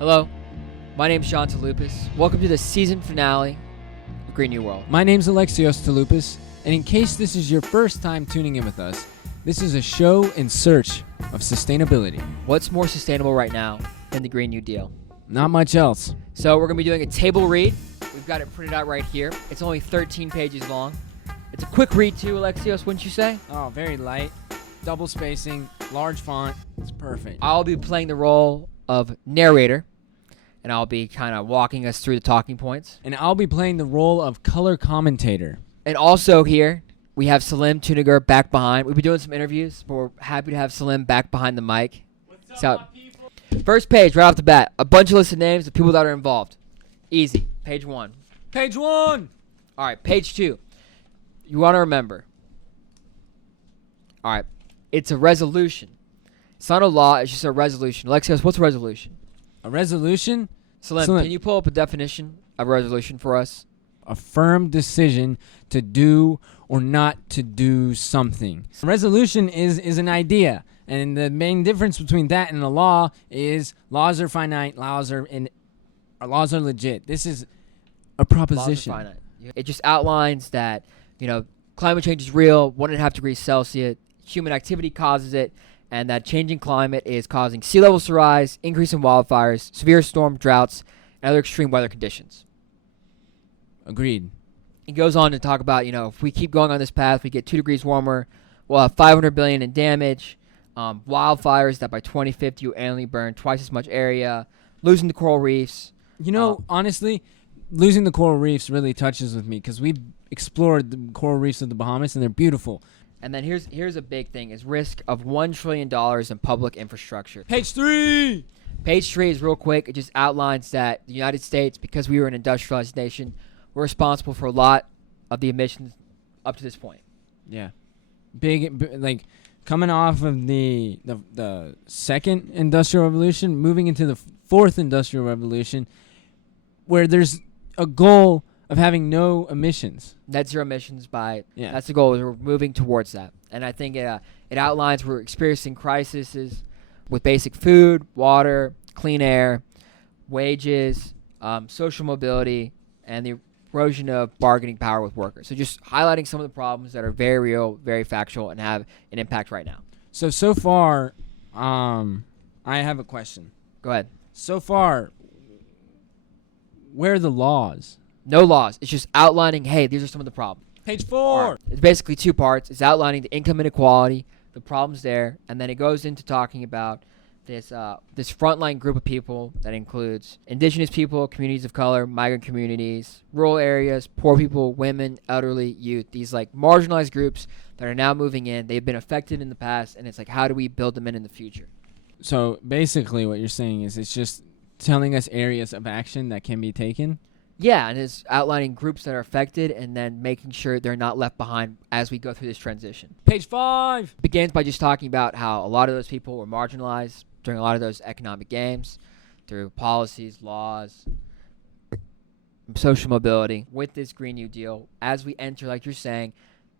Hello, my name's Sean Touloupis. Welcome to the season finale of Green New World. My name's Alexios Touloupis, and in case this is your first time tuning in with us, this is a show in search of sustainability. What's more sustainable right now than the Green New Deal? Not much else. So we're going to be doing a table read. We've got it printed out right here. It's only 13 pages long. It's a quick read too, Alexios, wouldn't you say? Oh, very light. Double spacing, large font. It's perfect. I'll be playing the role of narrator, and I'll be kind of walking us through the talking points. And I'll be playing the role of color commentator. And also here, we have Salim Tuniger back behind. We'll be doing some interviews, but we're happy to have Salim back behind the mic. What's up, my people? First page, right off the bat, a bunch of listed names of people that are involved. Easy. Page 1. Page 1! All right, page 2. You want to remember. All right, it's a resolution. It's not a law, it's just a resolution. Alexios, what's a resolution? A resolution? Salim, can you pull up a definition of a resolution for us? A firm decision to do or not to do something. A resolution is an idea. And the main difference between that and a law is laws are finite, laws are legit. This is a proposition. Laws are finite. It just outlines that, climate change is real, 1.5 degrees Celsius, human activity causes it, and that changing climate is causing sea levels to rise, increase in wildfires, severe storm droughts, and other extreme weather conditions. Agreed. It goes on to talk about, if we keep going on this path, we get 2 degrees warmer, we'll have $500 billion in damage, wildfires that by 2050 will annually burn twice as much area, losing the coral reefs. Honestly, losing the coral reefs really touches with me because we've explored the coral reefs of the Bahamas and they're beautiful. And then here's a big thing, is risk of $1 trillion in public infrastructure. Page 3! Page 3 is real quick. It just outlines that the United States, because we were an industrialized nation, we're responsible for a lot of the emissions up to this point. Yeah. Like, coming off of the second industrial revolution, moving into the fourth industrial revolution, where there's a goal of having no emissions. Net zero emissions that's the goal. We're moving towards that. And I think it outlines we're experiencing crises with basic food, water, clean air, wages, social mobility, and the erosion of bargaining power with workers. So just highlighting some of the problems that are very real, very factual, and have an impact right now. So far, I have a question. Go ahead. So far, where are the laws? No laws. It's just outlining, hey, these are some of the problems. Page 4. Right. It's basically 2 parts. It's outlining the income inequality, the problems there, and then it goes into talking about this frontline group of people that includes indigenous people, communities of color, migrant communities, rural areas, poor people, women, elderly, youth. These marginalized groups that are now moving in. They've been affected in the past, and it's how do we build them in the future? So basically what you're saying is it's just telling us areas of action that can be taken? Yeah, and it's outlining groups that are affected and then making sure they're not left behind as we go through this transition. Page 5! It begins by just talking about how a lot of those people were marginalized during a lot of those economic games through policies, laws, social mobility. With this Green New Deal, as we enter, like you're saying,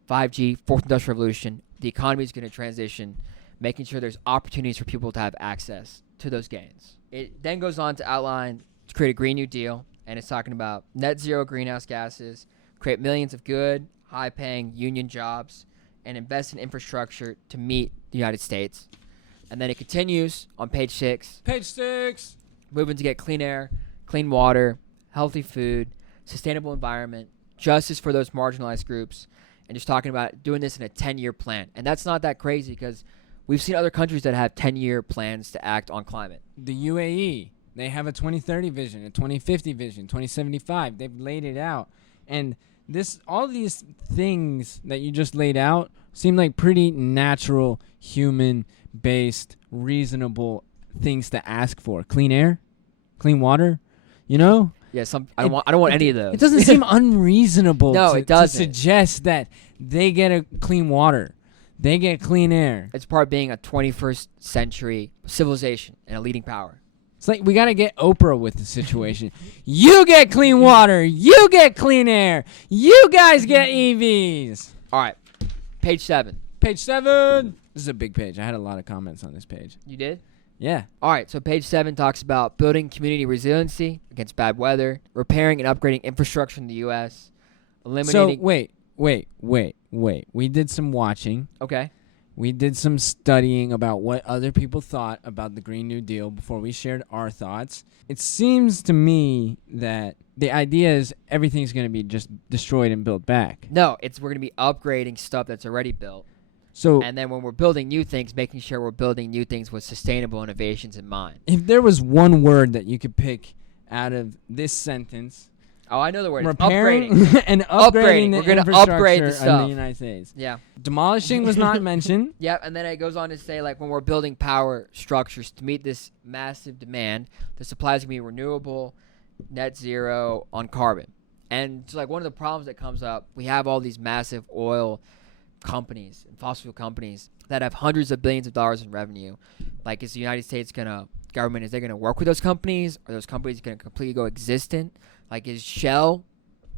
5G, Fourth Industrial Revolution, the economy is going to transition, making sure there's opportunities for people to have access to those gains. It then goes on to outline to create a Green New Deal. And it's talking about net zero greenhouse gases, create millions of good, high-paying union jobs, and invest in infrastructure to meet the United States. And then it continues on page 6. Page 6! Moving to get clean air, clean water, healthy food, sustainable environment, justice for those marginalized groups, and just talking about doing this in a 10-year plan. And that's not that crazy because we've seen other countries that have 10-year plans to act on climate. The UAE. They have a 2030 vision, a 2050 vision, 2075. They've laid it out. And all these things that you just laid out seem like pretty natural, human-based, reasonable things to ask for. Clean air, clean water, Yeah, I don't want any of those. It doesn't seem unreasonable it doesn't. To suggest that they get a clean water. They get clean air. It's part of being a 21st century civilization and a leading power. It's like we got to get Oprah with the situation. You get clean water. You get clean air. You guys get EVs. All right. Page 7. Page 7. This is a big page. I had a lot of comments on this page. You did? Yeah. All right, so page 7 talks about building community resiliency against bad weather, repairing and upgrading infrastructure in the U.S., eliminating... So, wait. We did some watching. Okay. We did some studying about what other people thought about the Green New Deal before we shared our thoughts. It seems to me that the idea is everything's going to be just destroyed and built back. No, we're going to be upgrading stuff that's already built. So, And then when we're building new things, making sure we're building new things with sustainable innovations in mind. if there was one word that you could pick out of this sentence, Oh, I know the word. It's repairing upgrading. and Upgrading. upgrading the We're gonna infrastructure upgrade the of stuff. the United States. Yeah. Demolishing was not mentioned. Yep, and then it goes on to say, like, when we're building power structures to meet this massive demand, the supply is going to be renewable, net zero on carbon. And it's like one of the problems that comes up, we have all these massive oil companies and fossil fuel companies that have hundreds of billions of dollars in revenue. Like, is the United States government, is they going to work with those companies? Are those companies going to completely go existent? Like, is Shell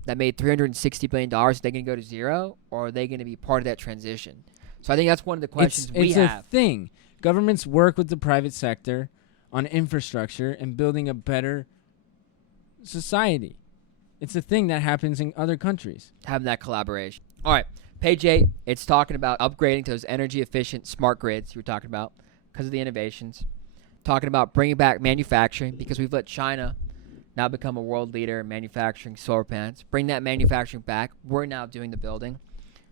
that made $360 billion, are they going to go to zero, or are they going to be part of that transition? So I think that's one of the questions we have. It's a thing. Governments work with the private sector on infrastructure and building a better society. It's a thing that happens in other countries. Having that collaboration. All right, page 8, it's talking about upgrading to those energy-efficient smart grids you were talking about because of the innovations. Talking about bringing back manufacturing because we've let China now become a world leader in manufacturing solar panels. Bring that manufacturing back. We're now doing the building.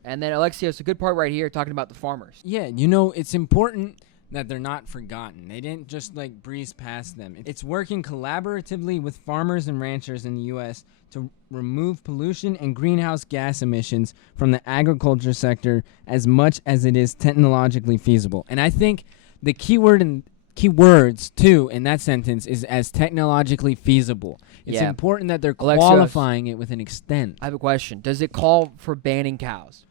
And then, Alexios, a good part right here, talking about the farmers. Yeah, it's important that they're not forgotten. They didn't just, breeze past them. It's working collaboratively with farmers and ranchers in the U.S. to remove pollution and greenhouse gas emissions from the agriculture sector as much as it is technologically feasible. And I think the keywords too in that sentence is as technologically feasible. It's important that they're qualifying it with an extent. I have a question. Does it call for banning cows?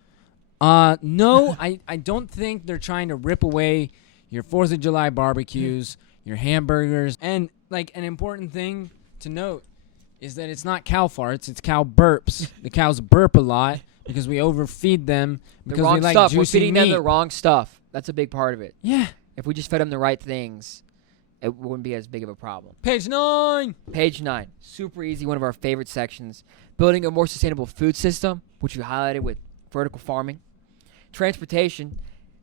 No, I don't think they're trying to rip away your 4th of July barbecues, your hamburgers. And an important thing to note is that it's not cow farts, it's cow burps. The cows burp a lot because we overfeed them because we like stuff. juicy We're feeding meat. them the wrong stuff. That's a big part of it. Yeah. If we just fed them the right things, it wouldn't be as big of a problem. Page 9. Page 9. Super easy, one of our favorite sections. Building a more sustainable food system, which we highlighted with vertical farming. Transportation.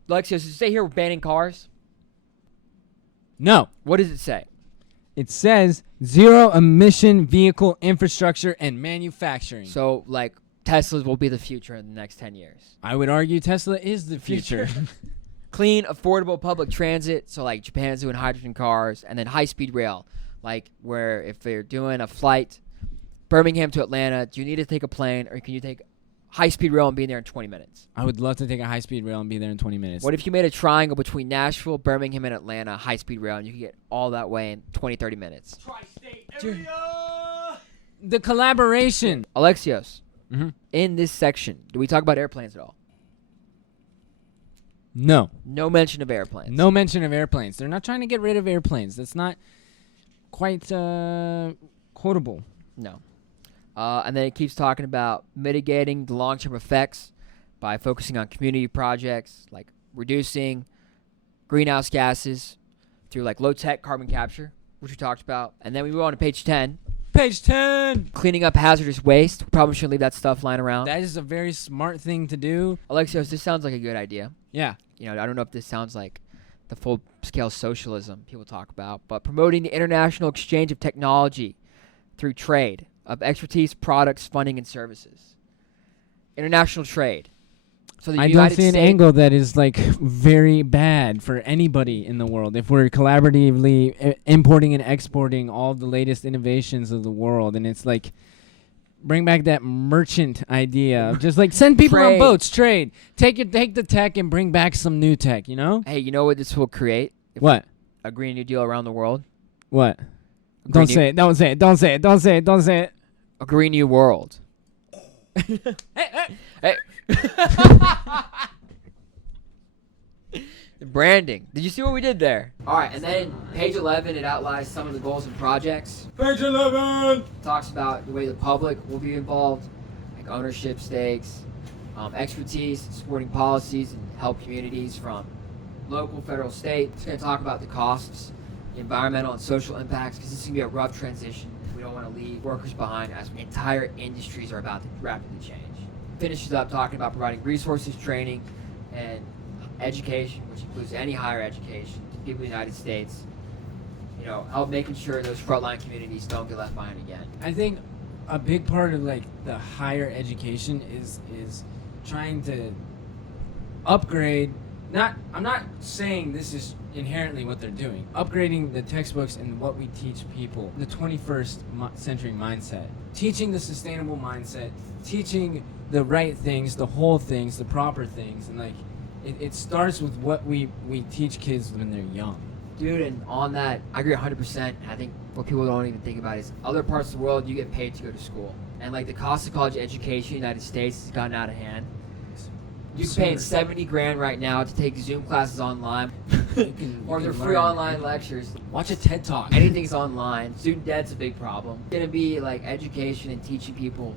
Alexios, does it say here we're banning cars? No. What does it say? It says zero emission vehicle infrastructure and manufacturing. So, Teslas will be the future in the next 10 years. I would argue Tesla is the future. Clean, affordable public transit. So, Japan's doing hydrogen cars. And then high-speed rail. Where if they're doing a flight, Birmingham to Atlanta, do you need to take a plane or can you take high-speed rail and be there in 20 minutes? I would love to take a high-speed rail and be there in 20 minutes. What if you made a triangle between Nashville, Birmingham, and Atlanta, high-speed rail, and you could get all that way in 20, 30 minutes? Tri-state area! The collaboration. Alexios, Mm-hmm. in this section, do we talk about airplanes at all? No. No mention of airplanes. No mention of airplanes. They're not trying to get rid of airplanes. That's not quite quotable. No. And then it keeps talking about mitigating the long-term effects by focusing on community projects, like reducing greenhouse gases through low-tech carbon capture, which we talked about. And then we move on to page 10. Page 10! Cleaning up hazardous waste. We probably shouldn't leave that stuff lying around. That is a very smart thing to do. Alexios, this sounds like a good idea. Yeah. I don't know if this sounds like the full-scale socialism people talk about, but promoting the international exchange of technology through trade of expertise, products, funding, and services. International trade. So the I United don't see an States, angle that is very bad for anybody in the world if we're collaboratively importing and exporting all the latest innovations of the world. And it's bring back that merchant idea of just send people on Trade. boats, trade, take the tech and bring back some new tech. Hey, you know what this will create? What? A Green New Deal around the world. What? A Don't Green say it. Don't say it. Don't say it. Don't say it. Don't say it. A Green New World. Hey. The branding. Did you see what we did there? All right, and then page 11, it outlines some of the goals and projects. Page 11. Talks about the way the public will be involved, like ownership stakes, expertise, supporting policies, and help communities from local, federal, state. It's going to talk about the costs environmental and social impacts, because this is going to be a rough transition. We don't want to leave workers behind as entire industries are about to rapidly change. Finishes up talking about providing resources, training, and education, which includes any higher education to people in the United States. Help making sure those frontline communities don't get left behind again. I think a big part of like the higher education is trying to upgrade. I'm not saying this is inherently what they're doing. Upgrading the textbooks and what we teach people, the 21st century mindset, teaching the sustainable mindset, teaching the right things, the whole things, the proper things, and like it starts with what we teach kids when they're young. Dude, and on that, I agree 100%. I think what people don't even think about is other parts of the world, you get paid to go to school. And like the cost of college education in the United States has gotten out of hand. You're paying $70,000 right now to take Zoom classes online, or they're free online lectures. Watch a TED Talk. Anything's online. Student debt's a big problem. It's gonna be like education and teaching people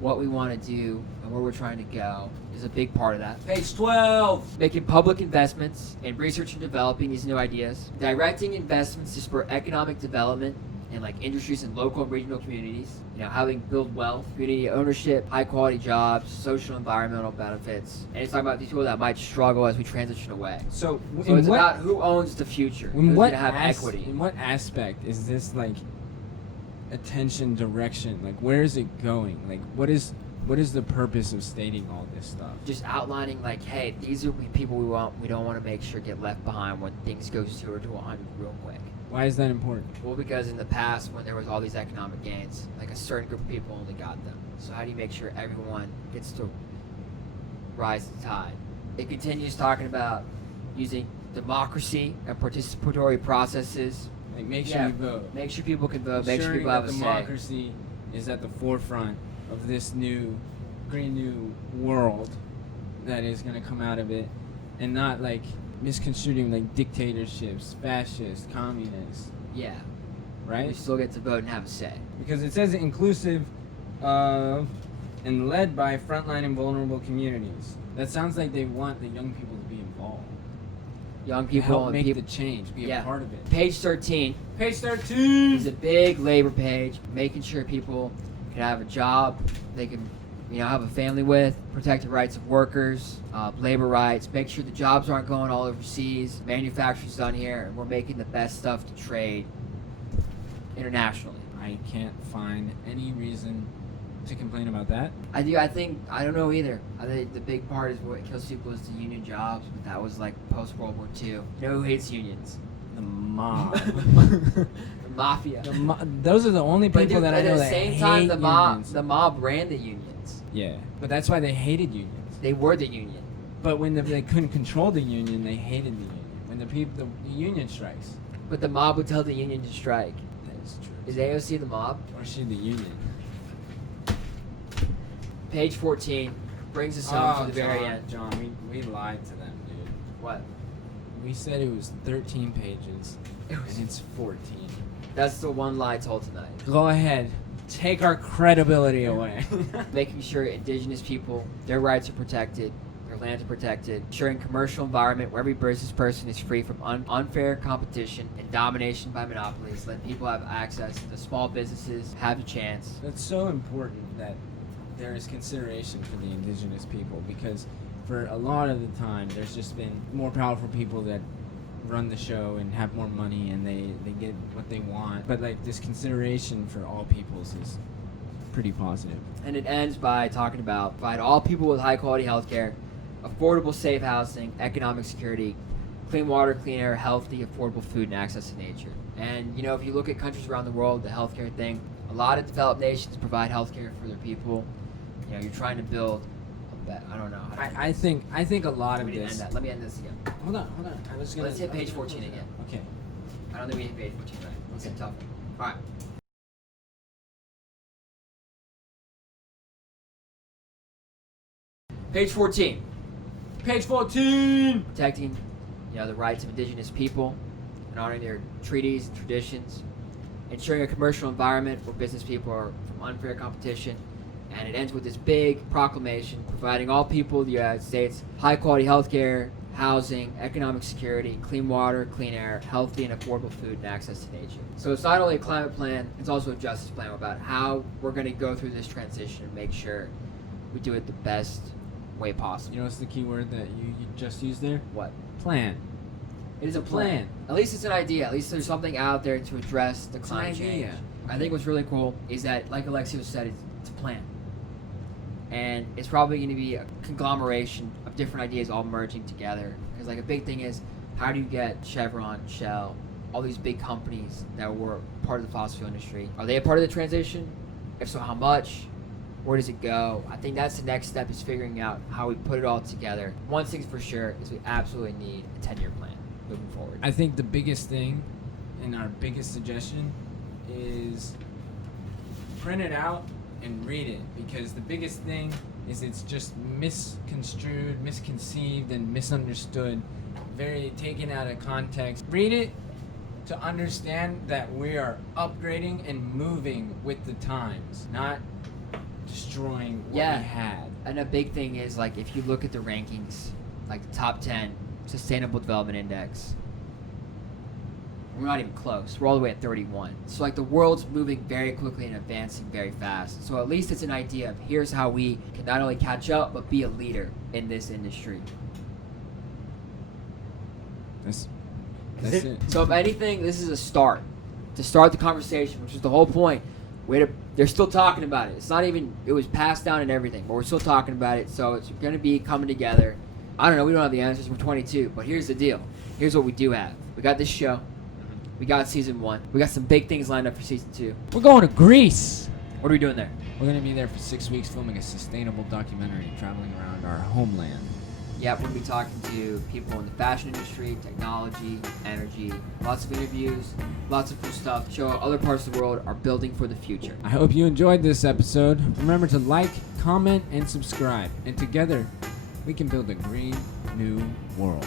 what we want to do and where we're trying to go is a big part of that. Page 12. Making public investments in research and developing these new ideas. Directing investments to spur economic development in like industries and local and regional communities. Helping build wealth, community ownership, high quality jobs, social and environmental benefits. And it's talking about these people that might struggle as we transition away. So it's about who owns the future. Who's going to have equity. In what aspect is this like attention direction? Like where is it going? Like what is the purpose of stating all this stuff? Just outlining like, hey, these are people we don't want to make sure get left behind when things go 0 to 100 real quick. Why is that important? Well, because in the past when there was all these economic gains, like a certain group of people only got them. So how do you make sure everyone gets to rise to the tide? It continues talking about using democracy and participatory processes. Like make sure you vote. Make sure people can vote. Make sure people have a say. Democracy is at the forefront of this green new world that is going to come out of it, and not like misconstruing like dictatorships, fascists, communists. Yeah. Right? We still get to vote and have a say. Because it says inclusive of and led by frontline and vulnerable communities. That sounds like they want the young people to be involved. Young people help and make people, the change, be a part of it. Page 13. Page 13 is a big labor page, making sure people can have a job, they can have a family with, protect the rights of workers, labor rights, make sure the jobs aren't going all overseas, manufacturing's done here, and we're making the best stuff to trade internationally. I can't find any reason to complain about that. I don't know either. I think the big part is what kills people is the union jobs, but that was like post-World War II. Who hates unions? The mob. The mafia. Those are the only people that I know that hate unions. At the same time, the mob ran the unions. Yeah, but that's why they hated unions. They were the union. But when they couldn't control the union, they hated the union. When the union strikes. But the mob would tell the union to strike. That is true. Is AOC the mob? Or is she the union? Page 14 brings us home to the very end. John, we lied to them, dude. What? We said it was 13 pages, and it's 14. That's the one lie told tonight. Go ahead. Take our credibility away. Making sure indigenous people, their rights are protected, their lands are protected. Ensuring commercial environment where every business person is free from unfair competition and domination by monopolies. Let people have access to small businesses, have a chance. That's so important that there is consideration for the indigenous people, because for a lot of the time there's just been more powerful people that run the show and have more money and they get what they want, but like this consideration for all peoples is pretty positive. And it ends by talking about provide all people with high quality health care, affordable safe housing, economic security, clean water, clean air, healthy, affordable food, and access to nature. And if you look at countries around the world, the healthcare thing, a lot of developed nations provide healthcare for their people. You're trying to build I don't know. I think a lot of this. Let me end this again. Hold on. Let's hit page 14 again. Okay. I don't think we hit page 14 right. Let's hit tough. All right. Page 14. Page 14. Protecting, the rights of indigenous people and honoring their treaties and traditions. Ensuring a commercial environment where business people are from unfair competition. And it ends with this big proclamation providing all people in the United States high quality health care, housing, economic security, clean water, clean air, healthy and affordable food, and access to nature. So it's not only a climate plan, it's also a justice plan about how we're going to go through this transition and make sure we do it the best way possible. You know what's the key word that you just used there? What? Plan. It is a plan. At least it's an idea. At least there's something out there to address the climate change. I think what's really cool is that, like Alexios said, it's a plan. And it's probably going to be a conglomeration of different ideas all merging together. Because like a big thing is, how do you get Chevron, Shell, all these big companies that were part of the fossil fuel industry? Are they a part of the transition? If so, how much? Where does it go? I think that's the next step, is figuring out how we put it all together. One thing's for sure is we absolutely need a 10-year plan moving forward. I think the biggest thing and our biggest suggestion is print it out and read it, because the biggest thing is it's just misconstrued, misconceived, and misunderstood, very taken out of context. Read it to understand that we are upgrading and moving with the times, not destroying what we had. And a big thing is, like, if you look at the rankings, like the top 10 Sustainable Development Index, we're not even close. We're all the way at 31. So like the world's moving very quickly and advancing very fast. So at least it's an idea of here's how we can not only catch up but be a leader in this industry. That's it. So if anything, this is a start to start the conversation, which is the whole point. They're still talking about it. It's not even, it was passed down and everything, but we're still talking about it. So it's going to be coming together. I don't know. We don't have the answers. We're 22, but here's the deal. Here's what we do have. We got this show. We got season 1. We got some big things lined up for season 2. We're going to Greece. What are we doing there? We're going to be there for 6 weeks filming a sustainable documentary traveling around our homeland. Yeah, we're going to be talking to people in the fashion industry, technology, energy, lots of interviews, lots of cool stuff. Show how other parts of the world are building for the future. I hope you enjoyed this episode. Remember to like, comment, and subscribe. And together, we can build a green new world.